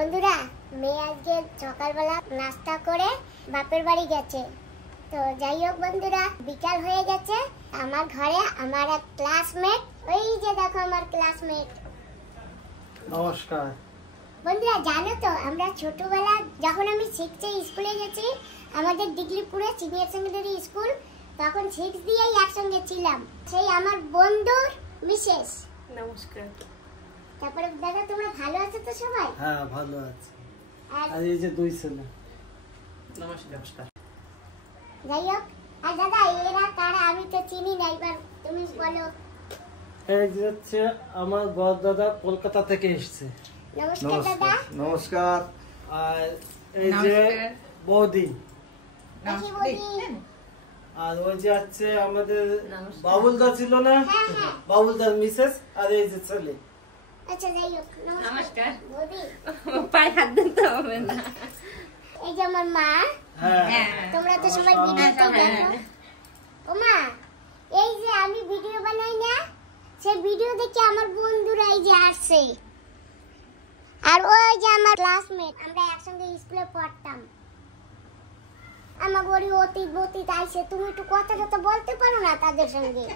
বন্ধুরা মেয়ে আজকে সকালবেলা নাস্তা করে বাপের বাড়ি গেছে। তো যাই হোক বন্ধুরা, বিকাল হয়ে গেছে। আমার ঘরে আমার এক ক্লাসমেট, ওই যে দেখো আমার ক্লাসমেট। নমস্কার বন্ধুরা, জানো তো আমরা ছোটবেলা যখন আমি 6 স্কুলে গেছি, আমাদের ডিগলিপুরে সিনিয়র সেকেন্ডারি স্কুল, তখন 6 দিয়েই একসঙ্গে ছিলাম। সেই আমার বন্ধুর মিসেস। নমস্কার। তারপরে দাদা তোমরা ভালো আছো তো সবাই? হ্যাঁ ভালো আছি। আর এই যে দুই ছেলে। নমস্কার। যাই হোক, আর দাদা এরা কারা আমি তো চিনি না, এবার তুমি বলো। এই যে হচ্ছে আমার বড় দাদা কলকাতা থেকে এসেছে। নমস্কার দাদা। নমস্কার। আর এই যে বৌদি, দেখি বৌদি। আর ওই যে হচ্ছে আমাদের বাবুলদা ছিল না, বাবুলদার মিসেস। আর এই যে ছেলে। আচ্ছা যাই হোক, নমস্কার বৌদি। পায়ে হাত দিতে হবে না। এই যে আমার মা। হ্যাঁ তোমরা তো সবাই ভিডিওতে দেখো। ও মা, এই যে আমি ভিডিও বানাই না, সেই ভিডিও দেখে আমার বন্ধুরা এই যে আসছে। আর ওই যে আমার ক্লাসমেট, আমরা একসঙ্গে স্কুলে পড়তাম। আমার বড়ি অতীত আইছে, তুমি একটু কথা বলতে পারো না তাদের সঙ্গে?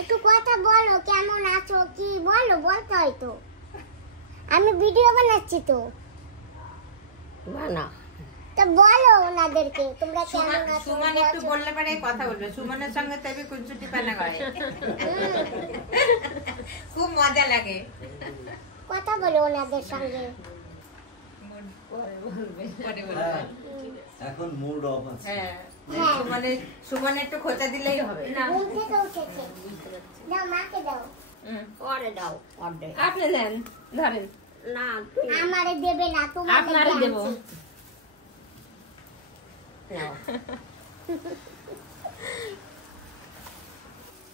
একটু কথা বলো, কেমন আছো কি বলো, বলতে হয় তো। আমি ভিডিও বানাচ্ছি তো। না তো বলো ওনাদেরকে তোমরা কেমন আছো। সুমন একটু বললে পরে কথা বলবে। সুমনের সঙ্গে তবে কুঞ্চুটি পানা করে, খুব মজা লাগে। কথা বলো ওনাদের সঙ্গে। পরে বলবে। এখন মুড অফ আছে। হ্যাঁ, হ্যাঁ, সুমন একটু খোঁচা দিলেই হবে। ঘুম থেকে উঠেছে। দাও মাকে দাও। পরে দাও, আপনি দেন, ধরেন না। আমারে দেবে না, তোমাকে আপনারে দেব।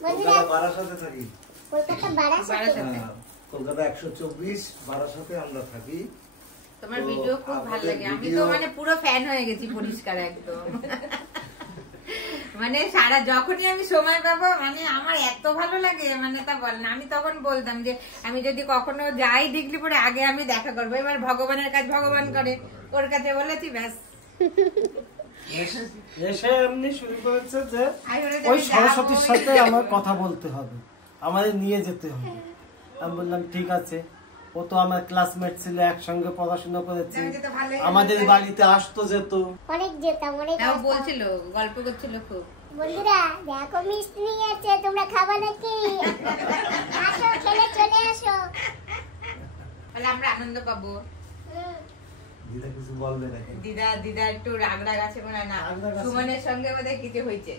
বন্ধুরা, কলকাতা বারাসাতে থাকি। কলকাতা বারাসাতে। হ্যাঁ, কলকাতা 124 বারাসাতে আমরা থাকি। তোমার তো ভিডিও খুব ভালো লাগে। আমি তো ভিডিও- মানে পুরো ফ্যান হয়ে গেছি, পরিষ্কার একদম। মানে সারা যখনই আমি সময় পাবো, মানে আমার এত ভালো লাগে, মানে তা বল না। আমি তখন বলতাম যে আমি যদি কখনো যাই ডিগলিপুরে, আগে আমি দেখা করবো। এবার ভগবানের কাজ ভগবান করে, ওর কাছে বলেছি ব্যাস। এসে এমনি শুরু করেছে যে আমি বলেছি, ওই আমি সরস্বতীর যাবো। সাথে আমার কথা বলতে হবে, আমাদের নিয়ে যেতে হবে। আমি বললাম ঠিক আছে। ও তো আমার ক্লাসমেট ছিল, একসঙ্গে পড়াশোনা করেছি, আমাকে তো ভালোই আমাদের লাগে। বাড়িতে আসতো যেত। অনেক যেতাম, অনেক তাও আসতাম। বলছিল, গল্প করছিল খুব। বন্ধুরা দেখো মিষ্টি নিয়ে আছে, তোমরা খাবা নাকি? আসো, খেলে চলে আসো। তাহলে আমরা আনন্দ পাবো। দিদা কিছু বলবে নাকি? দিদা একটু রাগ আছে মনে হয় না। রাগ আছে। সুমনের সঙ্গে বোধহয় কিছু হয়েছে।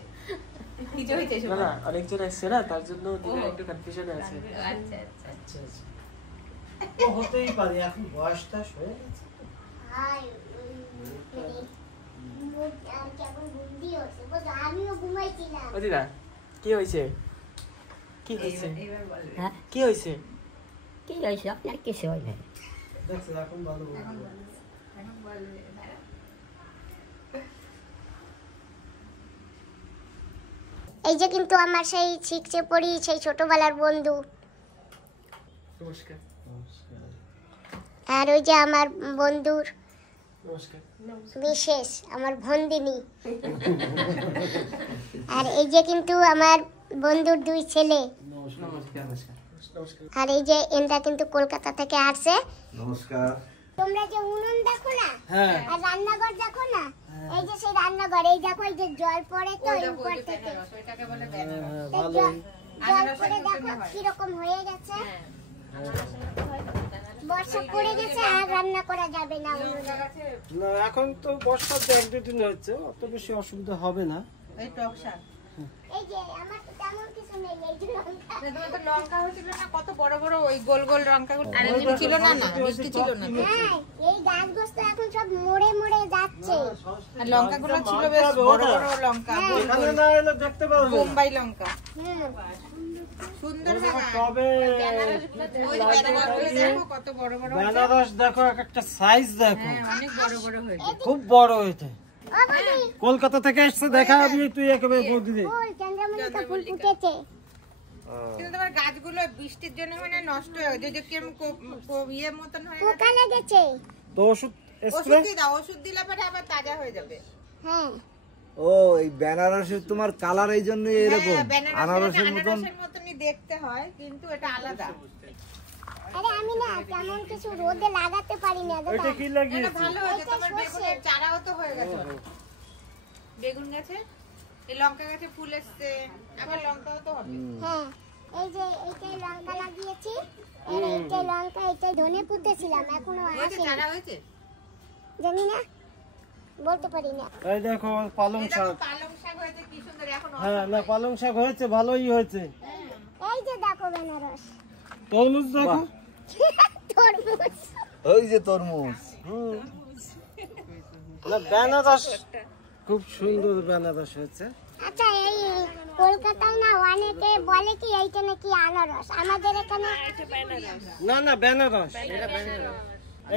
কিছু হয়েছে না সুমন? না, অনেকজন আসছে না, তার জন্য দিদা ও। একটু কনফিউশনে আছে। আচ্ছা আচ্ছা আচ্ছা। ও হতেই পারে, এখন বয়সটা হয়ে গেছে। হাই, আর কেমন বুদ্ধি হচ্ছে, বুঝো, আমিও ঘুমাইছিলাম। ও দিদা, কি হয়েছে? কি হয়েছে? এইবার বলবে। হ্যাঁ, কি হয়েছে? কি হয়েছে? আপনার কিছু হয় না। দেখছো এখন ভালো বলবো। এখন বলবে, দাঁড়াও। এই যে কিন্তু আমার সেই 6 পড়ি সেই ছোটবেলার বন্ধু। নমস্কার। আর ওই যে আমার বন্ধুর নমস্কার। বিশেষ আমার ভন্দিনী। আর এই যে কিন্তু আমার বন্ধুর 2 ছেলে। নমস্কার। নমস্কার। আর এই যে এনরা কিন্তু কলকাতা থেকে আসছে। নমস্কার। তোমরা যে উনুন দেখো না, হ্যাঁ আর রান্নাঘর দেখো না, এই যে সেই রান্নাঘর, এই দেখো এই যে জল পড়ে তো ওই দেখো, উপর ওই যে থেকে। বেনারস, ওইটাকে বলে বেনারস। হ্যাঁ, এই ভালোই। জল পড়ে দেখো কিরকম হয়ে গেছে। হ্যাঁ, আনারসের মতো হয় তো, বেনারস। বর্ষা পড়ে গেছে আর রান্না করা যাবে না উনুনে। লঙ্কা গাছে না এখন তো বর্ষার যে 1-2 দিন হচ্ছে, অত বেশি অসুবিধা হবে না। ওই টক শাক। এই যে আমার তো তেমন কিছু নেই, এই যে লঙ্কা। তোমার তো লঙ্কা হয়েছিল না, কত বড় বড় ওই গোল গোল লঙ্কাগুলো। আর এমনি ছিল না, না মিষ্টি ছিল না। হ্যাঁ, এই গাছগুলো তো এখন সব মরে মরে যাচ্ছে। আর লঙ্কাগুলো ছিল বেশ বড় বড় লঙ্কা, গোল এখানে গোল। না এলে দেখতে পারবে না। বোম্বাই লঙ্কা, হুম, সুন্দর দেখো, বাগান। তবে ওই বেনারসগুলো দেখো কত বড় বড় হয়েছে। বেনারস দেখো, এক একটা সাইজ দেখো, হ্যাঁ, অনেক বড় বড় হয়েছে। খুব বড় হয়েছে। ও বৌদি, কলকাতা থেকে এসছে, দেখা আমি তুই একেবারে বৌদি রে। ফুল চন্দ্রমল্লিকা ফুল ফুটেছে। ও কিন্তু তোমার গাছগুলো বৃষ্টির জন্য মানে নষ্ট হয়ে গেছে, যে কেমন ইয়ে মতন হয়ে গেছে। পোকা লেগেছে। তো ওষুধ ওষুধ দিয়ে দাও, ওষুধ দিলে পরে আবার তাজা হয়ে যাবে। হ্যাঁ ও এই বেনারসের তোমার কালার এই জন্য এরকম আনারসের মতন। আনারসের মতনই দেখতে হয়, কিন্তু এটা আলাদা। আরে আমি না তেমন কিছু রোদে লাগাতে পারি না দাদা। এটা কি লাগিয়েছে? এটা ভালো হয়েছে, তোমার বেগুনের চারাও তো হয়ে গেছে। বেগুন গাছে, এই লঙ্কা গাছে ফুল এসছে, আবার লঙ্কাও তো হবে। হ্যাঁ এই যে এইটাই লঙ্কা লাগিয়েছি, আর এইটাই লঙ্কা, এইটাই ধনে পুঁতেছিলাম, এখনো হয়েছে, আসেনি। চারা হয়েছে? জানি না, বলতে পারি না। এই দেখো পালং এই দেখো শাক। পালং শাক হয়েছে, কি সুন্দর এখন। হ্যাঁ না পালং শাক হয়েছে, ভালোই হয়েছে। এই যে দেখো বেনারস। তরমুজ দেখো। তরমুজ। ওই যে তরমুজ। না বেনারস খুব সুন্দর বেনারস হয়েছে। আচ্ছা এই কলকাতায় না অনেকে বলে কি এইটা নাকি আনারস, আমাদের এখানে না না বেনারস,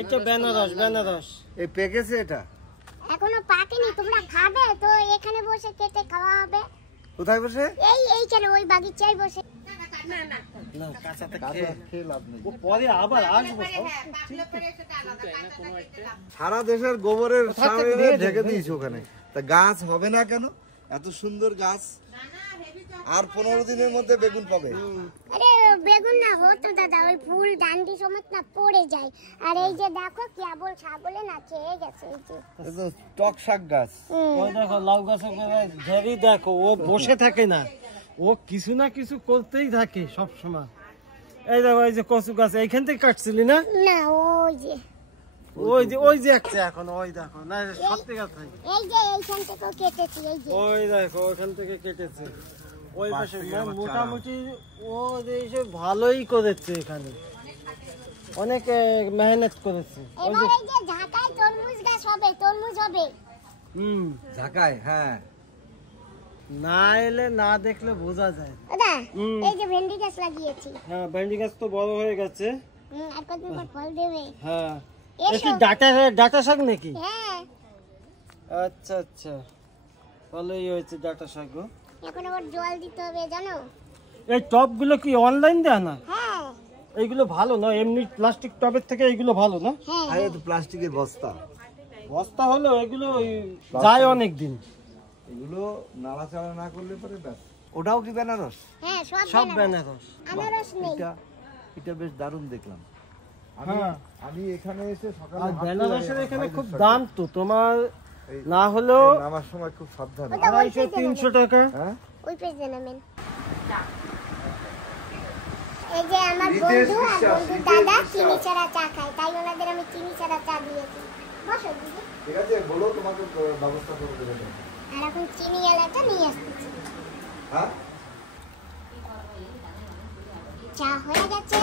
এটা বেনারস। বেনারস এই পেকেছে এটা? এখনো পাকেনি, তোমরা খাবে তো এখানে বসে কেটে খাওয়া হবে। কোথায় বসে? এইখানে ওই বাগিচায় বসে। না কাঁচাতে কাঁচা খেয়ে লাভ নেই। ও পরে আবার আসবো। হ্যাঁ, পাকলে পরে সেটা আলাদা, কাঁচাটা কেটে দাও। সারা দেশের গোবরের সারে ঢেকে দিয়েছে ওখানে, তা গাছ হবে না কেন? এত সুন্দর গাছ। আর 15 দিনের মধ্যে বেগুন পাবে। আরে বেগুন না হতো দাদা, ওই ফুল ডান্ডি সমেত না পড়ে যায়। আর এই যে দেখো কেবল ছাগলে না খেয়ে গেছে। এই যে এই তো টক শাক গাছ। ওই দেখো লাউ গাছে ঘেরি দেখো, ও বসে থাকে না, ও কিছু না কিছু করতেই থাকে সব সময়। এই দেখো এই যে কচু গাছ, এইখান থেকে কাটছিলি না? না ওই যে একটা এখন, ওই দেখো না সত্যি কথা। এই যে এইখান থেকেও কেটেছি। এই যে ওই দেখো ওখান থেকে কেটেছে, ওই পাশে মোটামুটি ও যে ভালোই করেছে, এখানে অনেক মেহনত করেছে। এবার এই যে ঢাকায় তরমুজ গাছ হবে, তরমুজ হবে। ঢাকায়, হ্যাঁ। না এলে না দেখলে বোঝা যায়। দাদা এই যে ভেন্ডি গাছ লাগিয়েছি। হ্যাঁ ভেন্ডি গাছ তো বড় হয়ে গেছে। আর কতদিন পর ফল দেবে। হ্যাঁ এসো। এটা ডাটা শাক নাকি? হ্যাঁ আচ্ছা আচ্ছা, ভালোই হয়েছে ডাটা শাক। এখন আবার জল দিতে হবে জানো। এই টব গুলো কি অনলাইন দেয় না? হ্যাঁ এইগুলো ভালো না, এমনি প্লাস্টিক টবের থেকে এইগুলো ভালো না? হ্যাঁ আর এই তো প্লাস্টিকের বস্তা। বস্তা হলো এগুলো যায় অনেক দিন। এগুলো নাড়াচাড়া না করলে পরে ব্যাস। ওটাও কি বেনারস? হ্যাঁ সব বেনারস। আনারস নেই। এটা বেশ দারুণ দেখলাম। হ্যাঁ আমি এখানে এসে সকালে আর বেনারসের এখানে খুব দাম তো, তোমার না হলেও আমার সময় খুব সাবধানে। 250-300 টাকা। হ্যাঁ ওই পেজে নামেন। এই যে আমার বন্ধু আর বন্ধু দাদা চিনি ছাড়া চা খায়, তাই ওনাদের আমি চিনি ছাড়া চা দিয়েছি। বসো দিদি। ঠিক আছে, বলো তোমাকে ব্যবস্থা করে দেবে। আর এখন চিনি এলাকা নিয়ে আসতেছি। হ্যাঁ চা হয়ে গেছে,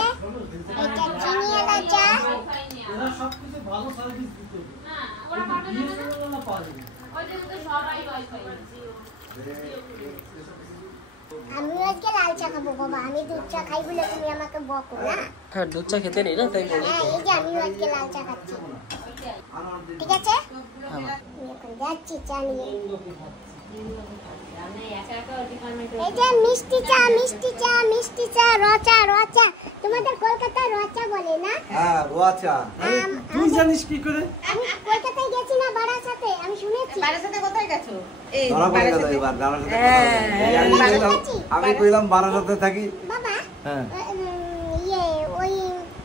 এটা চিনি এলা চা। এরা সবকিছু ভালো সার্ভিস দিতে। আমি আজকে লাল চা খাবো বাবা, আমি দুধ চা খাই বলে তুমি আমাকে বকো না। হ্যাঁ দুধ চা খেতে নেই না, তাই বলি। হ্যাঁ এই যে আমিও আজকে লাল চা খাচ্ছি, ঠিক আছে? আমি এখন যাচ্ছি চা নিয়ে। এই যে মিষ্টি চা, মিষ্টি চা, মিষ্টি চা, রচা, রচা। তোমাদের কলকাতায় রচা বলে না? হ্যাঁ রোয়াচা। তুই জানিস কি করে? আমি কলকাতায় গেছি না বারাসাতে, আমি শুনেছি। বারাসাতে কোথায় গেছো? এই ধরা পড়ে গেল বারাসাতে। এবার বারাসাতে। হ্যাঁ। আমি কইলাম বারাসাতে থাকি। বাবা হ্যাঁ ইয়ে ওই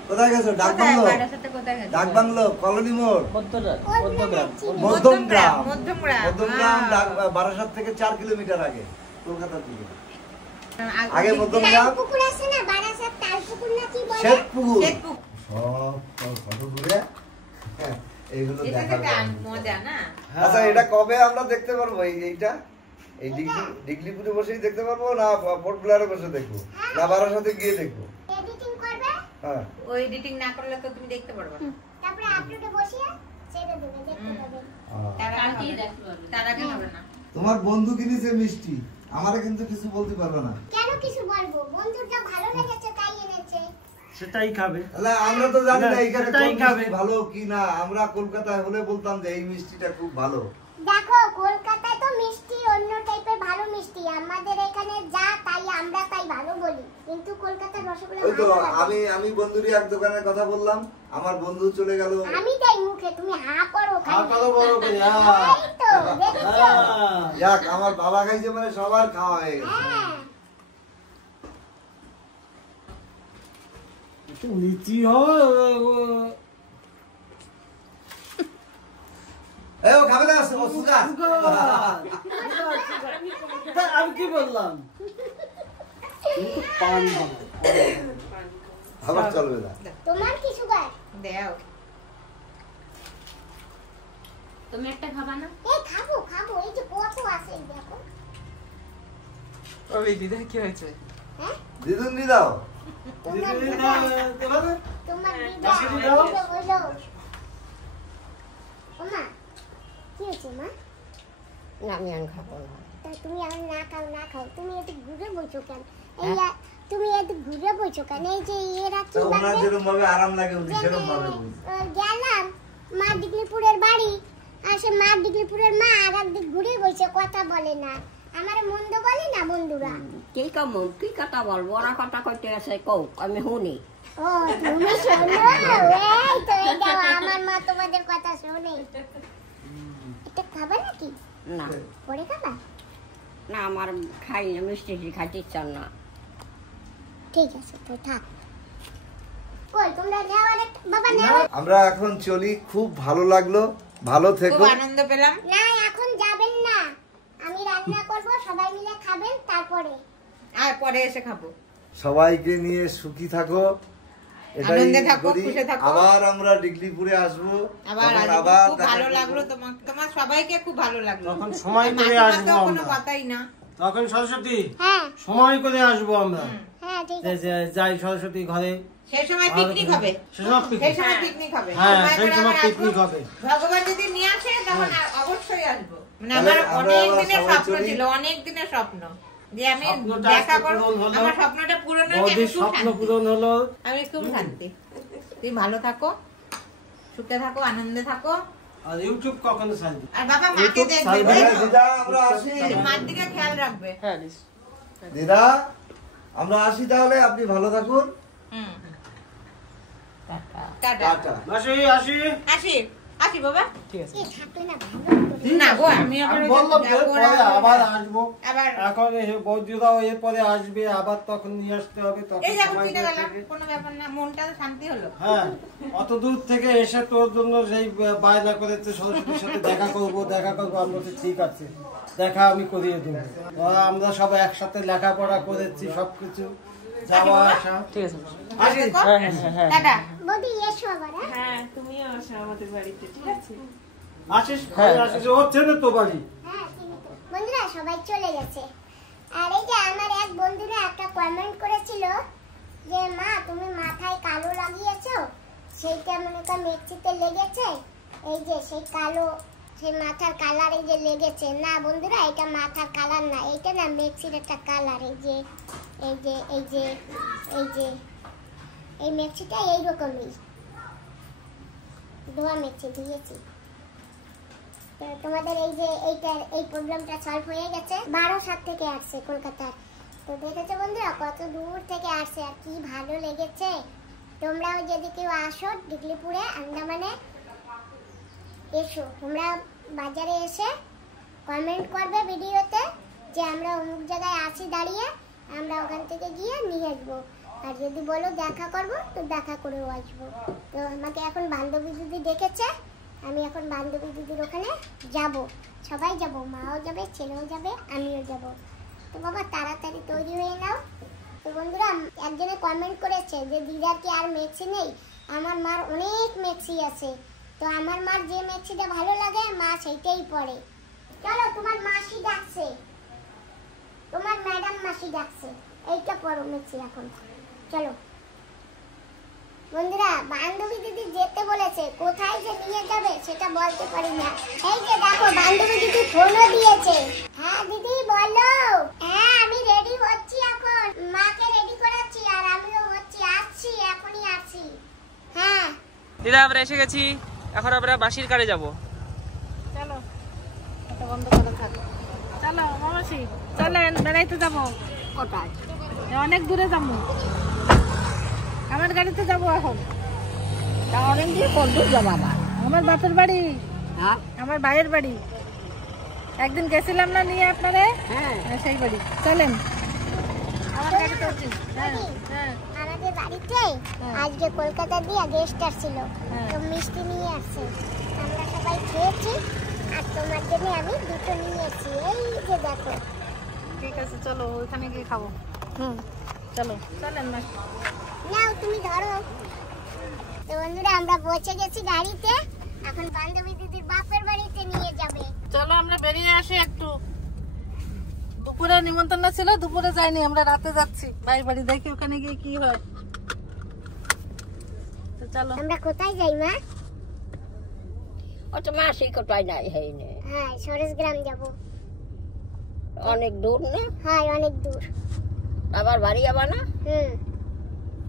কোথায় গেছো? ডাকবাংলো, বারাসাতে কোথায় গেছো? ডাকবাংলো, কলোনি মোড়, ওইগুলো যাচ্ছি। মধ্যমগ্রাম। মধ্যমগ্রাম। মধ্যমগ্রাম বারাসাত থেকে 4 কিলোমিটার আগে কলকাতার দিকে। আগে আগে মধ্যমগ্রাম, পুকুর আছে না বারাসাত, তাল পুকুর না কি বলে? শ্বেতপুকুর। শ্বেতপুকুর। সব কত দূরে। হ্যাঁ, এইগুলো এটা দেখার একটা জন্য। মজা না? আচ্ছা এটা কবে আমরা দেখতে পারবো? এইটা এই ডিগলিপুরে বসেই দেখতে পারবো না পোর্ট ব্লেয়ারে বসে দেখবো না বারাসাতে গিয়ে দেখবো? এডিটিং করবে, হ্যাঁ ওই এডিটিং না করলে তো তুমি দেখতে পারবে না। তারপরে আপলোডে বসিয়ে ছেড়ে দেবে, দেখতে পাবে। তার আগে হবে না। তোমার বন্ধু কিনেছে মিষ্টি, আমারে কিন্তু কিছু বলতে পারবে না। কেন কিছু বলবো, বন্ধুটা ভালো লেগেছে তাই এনেছে। সেটাই খাবে। তাহলে আমরা তো জানি না না, এখানে সেটাই কোন খাবে। মিষ্টি ভালো কি না। আমরা কলকাতায় হলে বলতাম যে এই মিষ্টিটা খুব ভালো, দেখো কলকাতায় তো মিষ্টি অন্য টাইপের ভালো মিষ্টি, আমাদের এখানে যা তাই আমরা তাই ভালো বলি, কিন্তু কলকাতার রসগোল্লা ওই তো ভালো লাগে। আমি বন্ধুরই এক দোকানের কথা বললাম, আমার বন্ধু চলে গেল। আমি তাই মুখে, তুমি হা করো হা খালি। করো বড় করে, এই তো দেখেছো? যাক, আমার বাবা খাইছে মানে সবার খাওয়া হয়ে গেছে। হ্যাঁ একটু নিচি হয়। এই ও খাবে না, ও সুগার। আমি কি বললাম? পান ভালো। আবার চলবে না। তোমার কি সুগার? দেও তুমি একটা খাবা না? এই খাবো খাবো, এই যে কত আছে দেখো। ওই দিদা কি হয়েছে? হ্যাঁ দিদুন দি দাও। তোমার দিদি দিদা, দাও, তোমার দিদা বাসি দাও। হলো। ওমা কি হয়েছে মা? না আমি আর খাবো না। তা তুমি আর না খাও না খাও, তুমি একটু ঘুরে বসো কেন? এই তুমি একটু ঘুরে বসো কেন? এই যে এরা কি ওনার বলে? যেরকম ভাবে আরাম লাগে উনি সেরকম ভাবে বলছে। গেলাম মা ডিগলিপুরের বাড়ি, আর সে মা ডিগলিপুরের মা আর একদিক ঘুরে বসে কথা বলে না, আমার মন্দ বলে না বন্ধুরা। কি কামো কি কথা বলবো, ওরা কথা কইতে আছে কও আমি শুনি। ও তুমি শোনো, এই তো এই দেখো আমার মা তোমাদের কথা শোনে। এটা খাবা নাকি? না পরে খাবা? না আমার খাই না, মিষ্টি খাইতে ইচ্ছা না। ঠিক আছে তো থাক। কই তোমরা নেওয়ার বাবা নেও আমরা এখন চলি, খুব ভালো লাগলো, ভালো খুব থেকো। আনন্দ পেলাম। না, এখন যাবেন না, আমি রান্না করব, সবাই মিলে খাবেন, তারপরে আর পরে এসে খাবো। সবাইকে নিয়ে সুখী থাকো, এটাই আনন্দে থাকো, করি। খুশি থাকো। আবার আমরা ডিগলিপুরে আসবো, আবার তখন আসবো। আবার খুব দেখা ভালো করবো। লাগলো তোমার সবাইকে খুব ভালো লাগলো। তখন সময় করে মাসিমার আসবো তো কোনো আমরা। কথাই না। তখন সরস্বতী হ্যাঁ সময় করে আসবো আমরা। হ্যাঁ ঠিক যে আছে। যে যাই সরস্বতী ঘরে। সেই সময় পিকনিক হবে। সে সময় সেই পিকনিক। সময় পিকনিক হবে। হ্যাঁ, সময় সেই করে সময় আবার পিকনিক আসবো। হবে। ভগবান যদি নিয়ে আসে তখন অবশ্যই আসবো। মানে তাহলে আমার আমরা অনেক আবার দিনের সবাই স্বপ্ন চলি। ছিল, অনেক দিনের স্বপ্ন যে আমি স্বপ্নটা দেখা আজকে করবো। পূরণ হলো। আমার স্বপ্নটা পূরণ হয়েছে, বৌদির আমি খুব স্বপ্ন শান্তি। পূরণ হলো। আমি খুব শান্তি। তুমি ভালো থাকো, সুখে থাকো, আনন্দে থাকো। আর ইউটিউব কখনো ছাড়বে। আর বাবা মাকে ইউটিউব দেখবে, ছাড়বে তাই হ্যাঁ, তো? দিদা আমরা আসি। মার দিকে খেয়াল রাখবে। হ্যাঁ নিস। দিদা আমরা আসি তাহলে, আপনি ভালো থাকুন। হুম। টাটা। টাটা। টাটা। আসি আসি। আসি আসি বাবা। ঠিক আছে। এ থাকবে না ভালো। না গো, আমি আবার আমি বললাম যে যাবো, পরে আবার আসবো। আবার এখন বৌদিরাও এরপরে আসবে, আবার তখন নিয়ে আসতে হবে, তখন এই যাবো, সবাই চিনে গেলাম, থেকে। কোনো ব্যাপার না, মনটা শান্তি হলো। হ্যাঁ, অত দূর থেকে এসে তোর জন্য সেই বায়না করেছে সরস্বতীর সাথে দেখা করবো। আমরা তো ঠিক আছে, দেখা আমি করিয়ে দেবো। আমরা সবাই একসাথে লেখাপড়া করেছি, সবকিছু যাওয়া আসা। ঠিক আছে। আসি। হ্যাঁ হ্যাঁ হ্যাঁ। টাটা। বৌদি এসো আবার। হ্যাঁ হ্যাঁ তুমিও আসো আমাদের বাড়িতে, ঠিক আছে? আসিস, আসিস, হচ্ছে না তো বাড়ি। হ্যাঁ ঠিক আছে। বন্ধুরা সবাই চলে গেছে। আর এই যে আমার এক বন্ধুরা একটা কমেন্ট করেছিল যে মা তুমি মাথায় কালো লাগিয়েছো, সেইটা মনে কর মেক্সিতে লেগেছে, এই যে সেই কালো, সেই মাথার কালার এই যে লেগেছে। না বন্ধুরা, এটা মাথার কালার না, এটা না মেক্সির একটা কালার। এই যে এই যে এই যে এই যে এই মেক্সিটা এইরকমই, ধোয়া মেক্সি দিয়েছি। তো তোমাদের এই যে এই প্রবলেমটা সলভ হয়ে গেছে। 12/7 থেকে আসছে কলকাতার। তো দেখেছো বন্ধুরা কত দূর থেকে আসছে, আর কি ভালো লেগেছে। তোমরাও যদি কেউ আসো ডিগলিপুরে আন্দামানে, এসো। তোমরা বাজারে এসে কমেন্ট করবে ভিডিওতে যে আমরা অমুক জায়গায় আছি দাঁড়িয়ে, আমরা ওখান থেকে গিয়ে নিয়ে আসবো। আর যদি বলো দেখা করবো, তো দেখা করেও আসবো। তো আমাকে এখন বান্ধবী দিদি ডেকেছে, আমি এখন বান্ধবী দিদির ওখানে যাব। সবাই যাব, মাও যাবে, ছেলেও যাবে, আমিও যাব। তো বাবা তাড়াতাড়ি তৈরি হয়ে নাও। তো বন্ধুরা একজনে কমেন্ট করেছে যে দিদার কি আর মেক্সি নেই? আমার মার অনেক মেক্সি আছে, তো আমার মার যে মেক্সিটা ভালো লাগে মা সেইটাই পরে। চলো তোমার মাসি ডাকছে, তোমার ম্যাডাম মাসি ডাকছে, এইটা পরো মেক্সি এখন। চলো বন্ধুরা, বান্ধবী দিদি যেতে বলেছে, কোথায় যে নিয়ে যাবে সেটা বলতে পারি না। এই যে দেখো বান্ধবী দিদি ফোনও দিয়েছে। হ্যাঁ দিদি বলো। হ্যাঁ আমি রেডি হচ্ছি এখন, মাকে রেডি করাচ্ছি, আর আমিও হচ্ছি, আসছি, এখনই আসছি। হ্যাঁ দিদা আমরা এসে গেছি, এখন আমরা বাসির কারে যাব। চলো। বন্ধ করে থাকো। চলো মামাসি, চলেন বেড়াইতে যাবো। কোথায়? অনেক দূরে যাবো, আমার গাড়িতে যাবো এখন। তা অনেক দিয়ে কোন দূর যাবো আবার? আমার বাপের বাড়ি, হ্যাঁ আমার ভাইয়ের বাড়ি। একদিন গেছিলাম না নিয়ে আপনারে, হ্যাঁ সেই বাড়ি। চলেন আমার গাড়িতে উঠি। হ্যাঁ হ্যাঁ আমাদের বাড়িতে আজকে কলকাতা দিয়ে গেস্ট আসছিল, তো মিষ্টি নিয়ে আসছে। আমরা সবাই খেয়েছি, আর তোমার জন্য আমি দুটো নিয়ে এসেছি। এই যে দেখো। ঠিক আছে, চলো ওইখানে গিয়ে খাবো। চলো চলেন না। নাও তুমি ধরো। তো বন্ধুরা আমরা পৌঁছে গেছি গাড়িতে, এখন বান্ধবী দিদির বাপের বাড়িতে নিয়ে যাবে। চলো আমরা বেরিয়ে আসি একটু। দুপুরে নিমন্ত্রণ ছিল, দুপুরে যাইনি, আমরা রাতে যাচ্ছি ভাইয়ের বাড়ি। দেখি ওখানে গিয়ে কি হয়। তো চলো। আমরা কোথায় যাই মা? ও তো মাসি কোথায় নাই হয়নি, হ্যাঁ সরেশ গ্রাম যাব। অনেক দূর না? হ্যাঁ অনেক দূর। আবার বাড়ি যাবা না?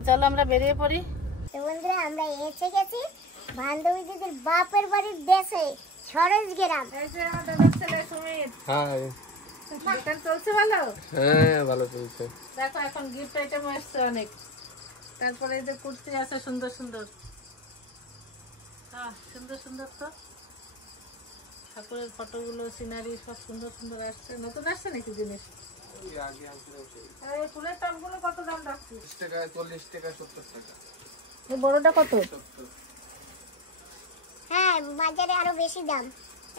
চলো আমরা বেরিয়ে পড়ি। তো বন্ধুরা আমরা এসে গেছি বান্ধবী দিদির বাপের বাড়ির দেশে, সরেশ গ্রাম। এই যে আমার দাদার ছেলে সুমিত। হাই। দোকান চলছে ভালো? হ্যাঁ ভালো চলছে। দেখো এখন গিফট আইটেম আসছে অনেক। তারপরে এই যে কুর্তি আছে সুন্দর সুন্দর, সুন্দর সুন্দর। তো ঠাকুরের ফটোগুলো, সিনারি সব সুন্দর সুন্দর আসছে। নতুন আসছে নাকি জিনিস? আর এই ফুলের টবগুলো কত দাম রাখছি? 30 টাকা, 40 টাকা, 70 টাকা। এই বড়টা কত? হ্যাঁ বাজারে আরো বেশি দাম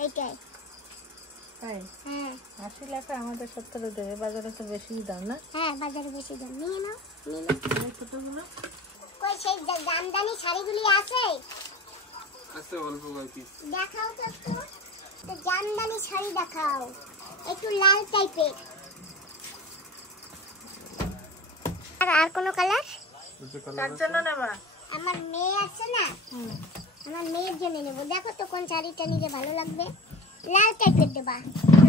এইটাই। তাই? হ্যাঁ 80 লেখা, আমাদের 70 দেবে। বাজারে তো বেশি দাম না? হ্যাঁ বাজারে বেশি দাম। নিয়ে নাও, নিয়ে নাও। এই ছোটগুলো কই সেই জামদানি শাড়িগুলি আছে? আছে অল্প কয়েক। দেখাও তো একটু। তো জামদানি শাড়ি দেখাও, একটু লাল টাইপের। আর কোনো কালার? কার জন্য নেবা? আমার মেয়ে আছে না, আমার মেয়ের জন্য নেব। দেখো তো কোন শাড়িটা নিলে ভালো লাগবে। লাল টাইপের দেবা?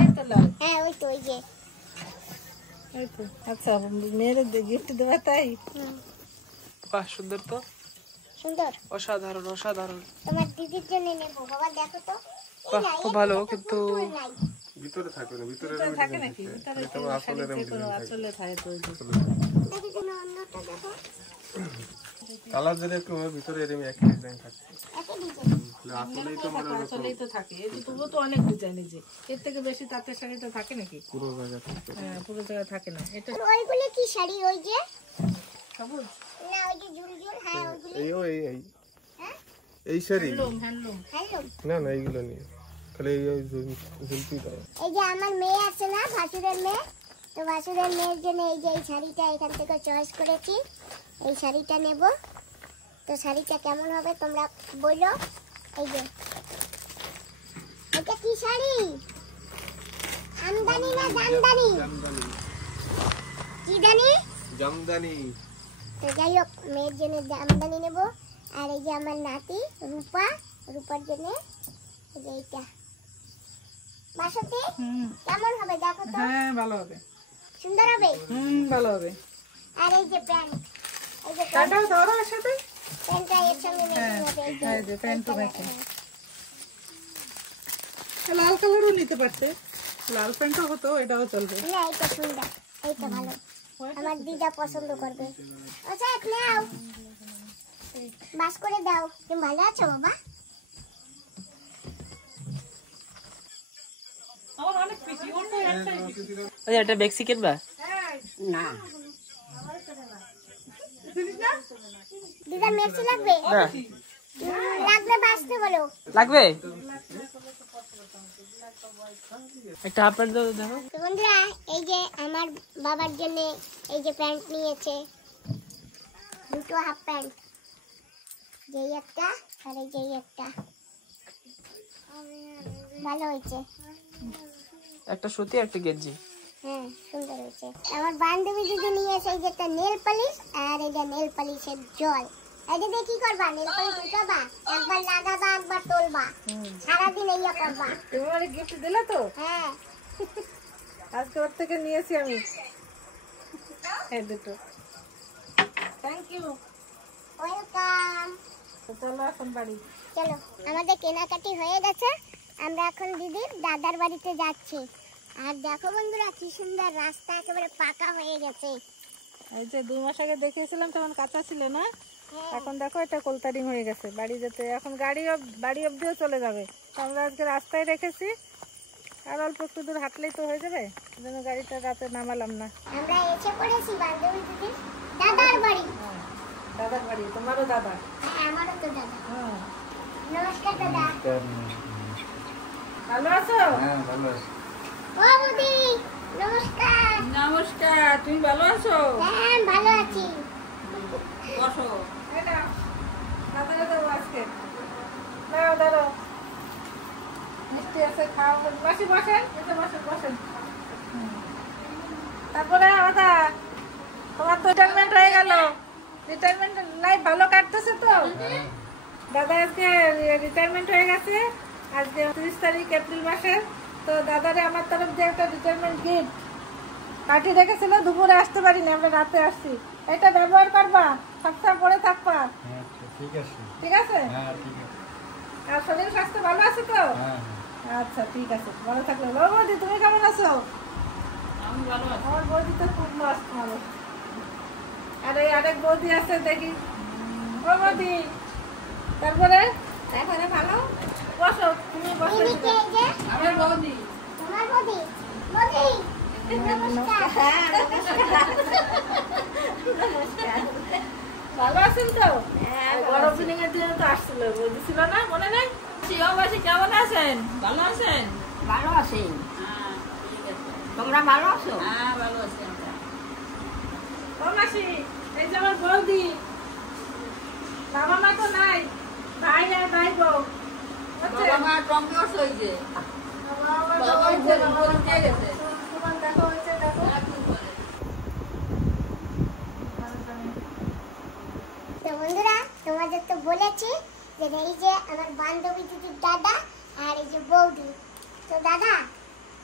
এই তো লাল। হ্যাঁ ওই তো, ওই যে। এই তো। আচ্ছা মেয়ের গিফট দেবা তাই? বাহ সুন্দর তো, সুন্দর, অসাধারণ অসাধারণ। তোমার দিদির জন্য নেব। বাবা দেখো তো। এই বাহ, না, খুব এই ভালো, দুটো কিন্তু পুতুল নাই। ভিতরে থাকে না, ভিতরে ভিতরে থাকে নাকি? ভিতরে তো শাড়িতে কোনো আসলে থাকে তো। দেখি তুমি অন্যটা দেখো। কালার যদি একটু ভিতরে এরকম এক ডিজাইন থাকে। একই ডিজাইন। আসলেই তো মনে হয় আসলেই তো থাকে। এই যে তবুও তো অনেক ডিজাইন। এই যে এর থেকে বেশি তাঁতের শাড়ি তো থাকে নাকি? পুরো জায়গা থাকে। হ্যাঁ পুরো জায়গা থাকে না। এটা আর ওইগুলো কি শাড়ি? ওই যে সবুজ না, ওই যে ঝুল ঝুল। হ্যাঁ ওইগুলো। এই হ্যাঁ এই শাড়ি হ্যান্ডলুম হ্যান্ডলুম। হ্যালো। না না এইগুলো নিয়ে খালি এই ঝুলতি দাও। এই যে আমার মেয়ে আছে না, ভাসুরের মেয়ে, তো ভাসুরের মেয়ের জন্য এই যে এই শাড়িটা এখান থেকে চয়েস করেছি। এই শাড়িটা নেব। তো শাড়িটা কেমন হবে তোমরা বলো। এই যে এটা কি শাড়ি? আমদানি না জামদানি? কি জানি? জামদানি। তো যাই হোক, মেয়ের জন্য জামদানি নেব। আর এই যে আমার নাতি রূপা, রূপার জন্য এই যে এইটা। বাসন্তী কেমন হবে দেখো তো। হ্যাঁ ভালো হবে, সুন্দর হবে। ভালো হবে। আর এই যে প্যান্ট, এই যে কাটাও ধরো এর সাথে। প্যান্টটা এর সঙ্গে ম্যাচিং হবে। এই যে প্যান্টও ম্যাচিং। লাল কালারও নিতে পারতে, লাল প্যান্টও হতো, এটাও চলবে। না এইটা সুন্দর, এইটা ভালো, আমার দিদা পছন্দ করবে। আচ্ছা নাও, বাস করে দাও। তুমি ভালো আছো বাবা? ওই একটা বেক্সি কিনবা? না দিদা মেক্সি লাগবে? না লাগবে বাসতে বলো। লাগবে একটা হাফ প্যান্ট দাও দেখো। তো বন্ধুরা এই যে আমার বাবার জন্য এই যে প্যান্ট নিয়েছে, দুটো হাফ প্যান্ট, যেই একটা আর এই যেই একটা। ভালো হয়েছে। একটা সুতি একটা গেঞ্জি। হ্যাঁ সুন্দর হয়েছে। আমার বান্ধবী দিদি নিয়েছে এই যে একটা নেল পালিশ আর এই যে নেল পালিশের জল। এটা দিয়ে কি করবা? নেল পালিশ উঠাবা, একবার লাগাবা একবার তোলবা, সারাদিন এই করবা। তুমি আমাকে গিফট দিলে তো? হ্যাঁ আজকে ওর থেকে নিয়েছি আমি এই দুটো। Thank you, welcome. তো চলো এখন বাড়ি। চলো আমাদের কেনাকাটি হয়ে গেছে, আমরা এখন দিদির দাদার বাড়িতে যাচ্ছি। আর দেখো বন্ধুরা কি সুন্দর রাস্তা, একেবারে পাকা হয়ে গেছে। এই যে 2 মাস আগে দেখিয়েছিলাম তখন কাঁচা ছিল না, এখন দেখো এটা কোলতারিং হয়ে গেছে। বাড়ি যেতে এখন বাড়ি অব্দিও চলে যাবে। তো আমরা আজকে রাস্তায় রেখেছি, আর অল্প একটু দূর হাঁটলেই তো হয়ে যাবে, যেন গাড়িটা রাতে নামালাম না। আমরা এসে পড়েছি বান্ধবী দিদির দাদার বাড়ি। দাদার বাড়ি, তোমারও দাদা? হ্যাঁ, আমারও তো দাদা। নমস্কার দাদা। ভালো আছো? হ্যাঁ ভালো আছি। ও বৌদি নমস্কার। নমস্কার, তুমি ভালো আছো? হ্যাঁ ভালো আছি। বসো। এটা দাদাকে দেবো আজকে। দাঁড়াও দাঁড়াও, মিষ্টি আছে, খাওয়া। বসে বসেন, এসে বসেন বসেন। তারপরে দাদা তোমার তো রিটায়ারমেন্ট হয়ে গেল, রিটায়ারমেন্ট লাইফ ভালো কাটতেছে তো? দাদা আজকে রিটায়ারমেন্ট হয়ে গেছে, আজকে 30 তারিখ এপ্রিল মাসের। তো দাদারে আমার তরফ দিয়ে একটা রিটায়ারমেন্ট গিফট পার্টি রেখেছিল, দুপুরে আসতে পারিনি, আমরা রাতে আসছি। এটা ব্যবহার করবা, সবসময় পরে থাকবা। ঠিক আছে। ঠিক আছে? আর শরীর স্বাস্থ্য ভালো আছে তো? আচ্ছা ঠিক আছে, ভালো থাকলে। ও বৌদি তুমি কেমন আছো? আমি ভালো আছি। আমার বৌদি তো খুব মস্ত মানুষ। আর এই আরেক বৌদি আছে দেখি। ও বৌদি, তারপরে ভালো? বসো, তুমি বসো। ইনি কে যে? আমার বৌদি। তোমার বৌদি? বৌদি নমস্কার। হ্যাঁ ভালো আছেন তো? বড় ওপেনিং এর দিনে তো আসছিল, বৌদি ছিল না, মনে নেই? শিবাবাসী কেমন আছেন? ভালো আছেন? ভালো আছি। তোমরা ভালো আছো? হ্যাঁ ভালো আছি আমরা। ও মাসি, এই যে আমার বৌদি, বাবা মা তো নাই, ভাই আর ভাই বউ। বাবা মা ট্রম্পিয়স হয়েছে। বাবা যে পরীক্ষা গেছে। তোমার দেখো হয়েছে, দেখো। তো বন্ধুরা তোমাদের তো বলেছি যে এই যে আমার বান্ধবী দিদির দাদা আর এই যে বৌদি। তো দাদা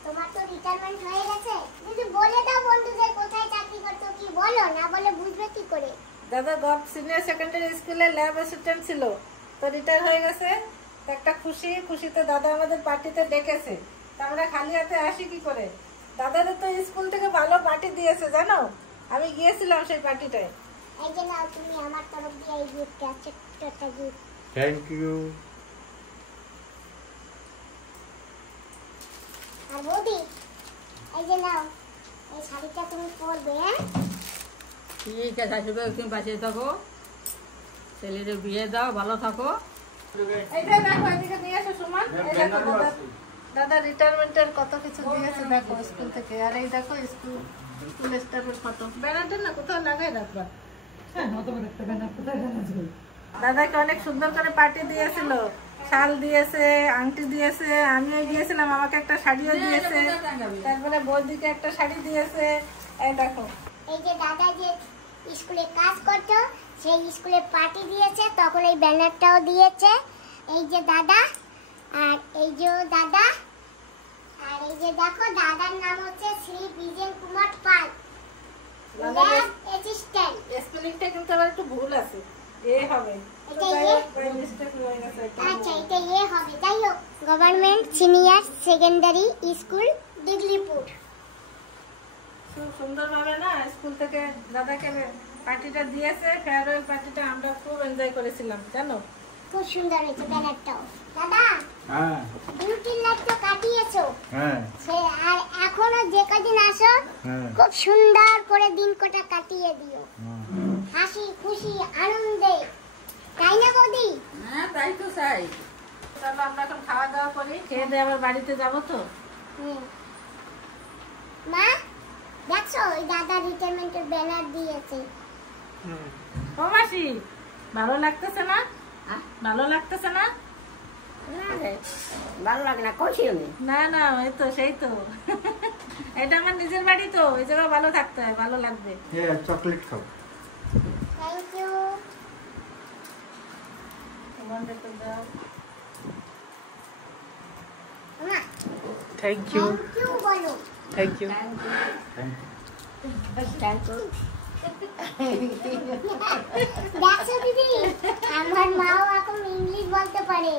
তোমার তো রিটায়ারমেন্ট হয়ে গেছে, যদি বলে দাও বন্ধুদের কোথায় চাকরি করতো, কি বলো, না বলে বুঝবে কি করে? দাদা গভ সিনিয়র সেকেন্ডারি স্কুলে ল্যাব অ্যাসিস্ট্যান্ট ছিল, তো রিটায়ার হয়ে গেছে। তো একটা খুশিতে দাদা আমাদের পার্টিতে ডেকেছে, তো আমরা খালি হাতে আসি কি করে? দাদাদের তো স্কুল থেকে ভালো পার্টি দিয়েছে জানো, আমি গিয়েছিলাম সেই পার্টিটায়। এই যে নাও তুমি আমার তরফ দিয়ে এই গিফট আছে, একটা গিফট। Thank you. আর বৌদি এই যে নাও, এই শাড়িটা তুমি পরবে। হ্যাঁ ঠিক আছে, আসবে, তুমি বাঁচিয়ে থাকো, ছেলের বিয়ে দাও, ভালো থাকো। এইটা দেখো, এদিকে নিয়ে এসো সুমন। এই দেখো দাদা রিটায়ারমেন্টের কত কিছু দিয়েছে দেখো স্কুল থেকে। আর এই দেখো স্কুল স্টাফের ফটো। ব্যানারটা না কোথাও লাগাই রাখবা। দাদাকে অনেক সুন্দর করে পার্টি দিয়েছিল, শাল দিয়েছে, আংটি দিয়েছে, আমিও গিয়েছিলাম, আমাকে একটা শাড়িও দিয়েছে, তারপরে বৌদিকে একটা শাড়ি দিয়েছে। এই দেখো, এই যে দাদা যে স্কুলে কাজ করতো সেই স্কুলে পার্টি দিয়েছে, তখন এই ব্যানারটাও দিয়েছে। এই যে দাদা, আর এই যে দাদা, আর এই যে দেখো দাদার নাম হচ্ছে শ্রী বিজেন কুমার পাল, ল্যাব অ্যাসিস্ট্যান্ট। স্পেলিংটা কিন্তু আবার একটু ভুল আছে, এ হবে। এটা আচ্ছা, এটা এ হবে। যাই হোক, government senior secondary school Diglipur. খুব সুন্দরভাবে না স্কুল থেকে দাদাকে পার্টিটা দিয়েছে, ফেয়ারওয়েল পার্টিটা আমরা খুব এনজয় করেছিলাম জানো। খুব সুন্দর হয়েছে ব্যানারটাও। দাদা হ্যাঁ ডিউটি লাইফ তো কাটিয়েছো, হ্যাঁ আর এখনো যে কদিন আসো হ্যাঁ খুব সুন্দর করে দিন কটা কাটিয়ে দিও, হাসি খুশি আনন্দে, তাই না বৌদি? হ্যাঁ তাই তো চাই। চলো আমরা এখন খাওয়া দাওয়া করি, খেয়ে দিয়ে আবার বাড়িতে যাবো তো। মা দেখছো ওই দাদা রিটায়ারমেন্টের ব্যানার দিয়েছে। ও মাসি, ভালো লাগতেছে না? ভালো লাগতেছে না? ভালো লাগে না, খুশি আমি। না না, এই তো সেই তো এটা আমার নিজের বাড়ি তো, এই জায়গায় ভালো থাকতে হয়, ভালো লাগবে। চকলেট খাও। Thank you. মা থ্যাংক ইউ। থ্যাংক ইউ বলো। Thank you. Thank you. দেখছো দিদি, আমার মাও এখন ইংলিশ বলতে পারে,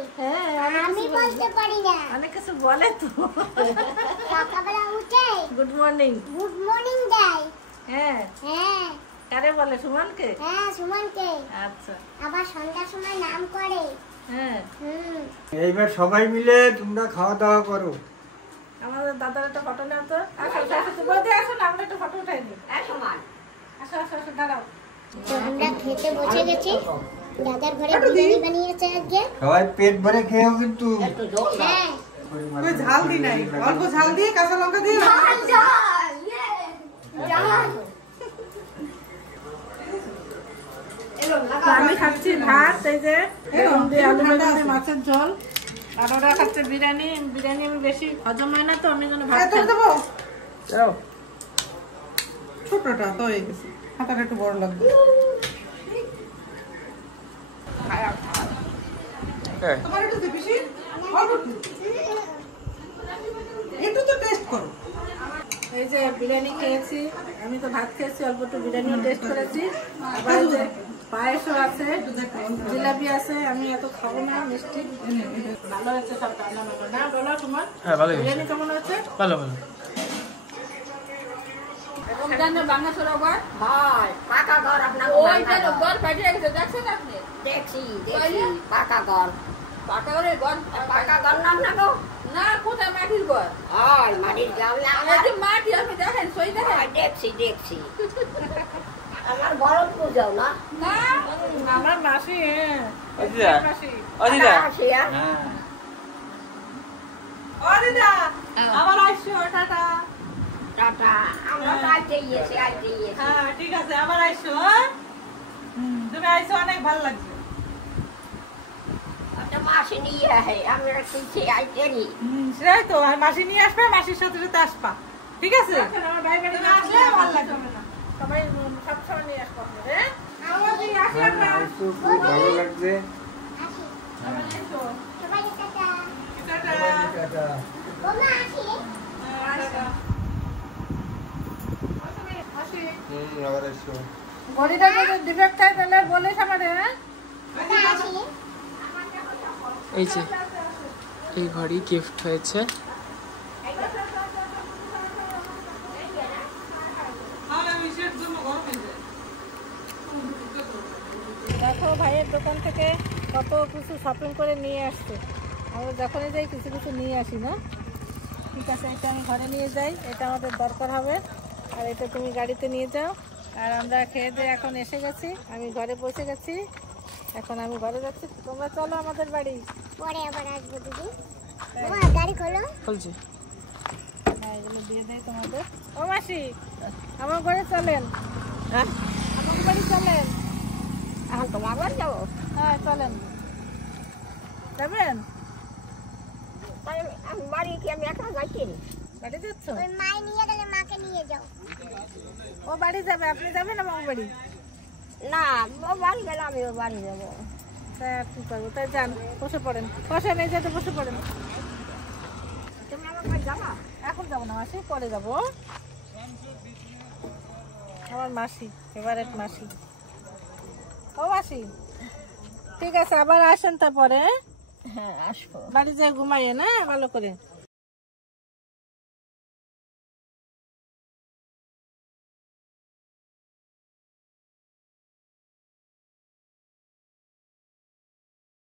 আমি বলতে পারি না। অনেক কিছু বলে তো। সকালবেলা উঠে গুড মর্নিং গুড মর্নিং দেয়। হ্যাঁ হ্যাঁ কারে বলে? সুমনকে? হ্যাঁ সুমনকে। আচ্ছা আবার সন্ধ্যার সময় নাম করে। হ্যাঁ এইবার সবাই মিলে তোমরা খাওয়া দাওয়া করো। আমাদের দাদার একটা ফটো নাও তো। আসো আসো তুমি বলতে আসো না, আমরা একটা ফটো উঠাই দিই। আসো মা, আসো আসো আসো দাঁড়াও। তো আমরা খেতে বসে গেছি। দাদার ঘরে বিরিয়ানি বানিয়েছে আজকে। সবাই পেট ভরে খেয়েও কিন্তু। হ্যাঁ ঝাল দি নাই, অল্প ঝাল দিয়ে কাঁচা লঙ্কা দিয়ে আমি খাচ্ছি ভাত, এই যে আলু বেগুন মাছের ঝোল, আর ওরা খাচ্ছে বিরিয়ানি। বিরিয়ানি আমি বেশি হজম হয় না তো, আমি যেন ভাত খাই। দেবো ছোটটা তো হয়ে গেছে, হাতাটা একটু বড় লাগবে। তোমার একটু বেশি একটু তো টেস্ট করো। এই যে বিরিয়ানি খেয়েছি, আমি তো ভাত খেয়েছি, অল্প একটু বিরিয়ানিও টেস্ট করেছি। আবার এই যে পায়েসও আছে, জিলাপি আছে। আমি এত খাবো না মিষ্টি। ভালো হয়েছে সব রান্না বান্না। না বলো তোমার? হ্যাঁ ভালো হয়েছে। বিরিয়ানি কেমন হয়েছে? ভালো ভালো। রমজানের বাংলাদেশের ঘর, ভাই পাকা ঘর আপনার ওইটা ঘর ফাটিয়ে গেছে, দেখছেন আপনি? দেখছি দেখছি পাকা ঘর পাকা ঘরের ঘর, পাকা ঘর নাম না গো না কোথায় মাটির ঘর? হয় মাটির গাঁও না এই যে মাটি, আপনি দেখেন সই দেখেন। দেখছি দেখছি আমার বড় পূজাও না না আমার মাসি, অজিদা মাসি। অজিদা আসিয়া ও দিদা আবার আইসো, টাটা টাটা আমরা তো আজকে গিয়েছি হ্যাঁ ঠিক আছে, আবার আইসো। তুমি আইসো, অনেক ভালো লাগছে। একটা মাসি নিয়ে আহে আমরা কিছু আইতেনি সেটাই তো, আর মাসি নিয়ে আসবে, মাসির সাথে সাথে আসবা, ঠিক আছে? আমার ভাই বাড়ি তুমি আসলে ভালো লাগবে না। সবাই সবসময় নিয়ে আসবো, হ্যাঁ? খুব ভালো লাগছে। আসি। আবার এসো। সবাইকে টাটা। টাটা। বোমা আসি। আবার এসো। ঘড়িটা যদি ডিফেক্ট হয় তাহলে বলিস আমাদের, হ্যাঁ? দাদা আসি। এই যে এই ঘড়ি গিফট হয়েছে। দেখো ভাইয়ের দোকান থেকে কত কিছু শপিং করে নিয়ে আসছে। আমরা যখনই যাই কিছু কিছু নিয়ে আসি না। ঠিক আছে, এটা আমি ঘরে নিয়ে যাই, এটা আমাদের দরকার হবে। আর এটা তুমি গাড়িতে নিয়ে যাও। আর আমরা খেয়ে দিয়ে এখন এসে গেছি, আমি ঘরে পৌঁছে গেছি। এখন আমি ঘরে যাচ্ছি, তোমরা চলো আমাদের বাড়ি। পরে আবার আসবো দিদি। বোমা গাড়ি খোলো। বলছি হ্যাঁ এগুলো দিয়ে দেয় তোমাদের। ও মাসি আমার ঘরে চলেন, হ্যাঁ আমার বাড়ি চলেন। এখন তোমার বাড়ি যাবো? হ্যাঁ চলেন, যাবেন? আমি বাড়ি কি আমি একা যাচ্ছি? বাড়ি যাচ্ছ? ওই মাই নিয়ে গেলে মাকে নিয়ে যাও। ও বাড়ি যাবে, আপনি যাবেন আমার বাড়ি? না ও বাড়ি গেলে আমি ও বাড়ি যাবো। তাই আর কি করবো, তাই যান, বসে পড়েন, বসে নেই যেতে, বসে পড়েন। তুমি আমার বাড়ি যাবা? এখন যাবো না মাসি, পরে যাবো। আমার মাসি, ফেভারিট মাসি। ও মাসি ঠিক আছে, আবার আসেন তারপরে। হ্যাঁ আসবো। বাড়ি যেয়ে ঘুমাইয়ে না ভালো করে।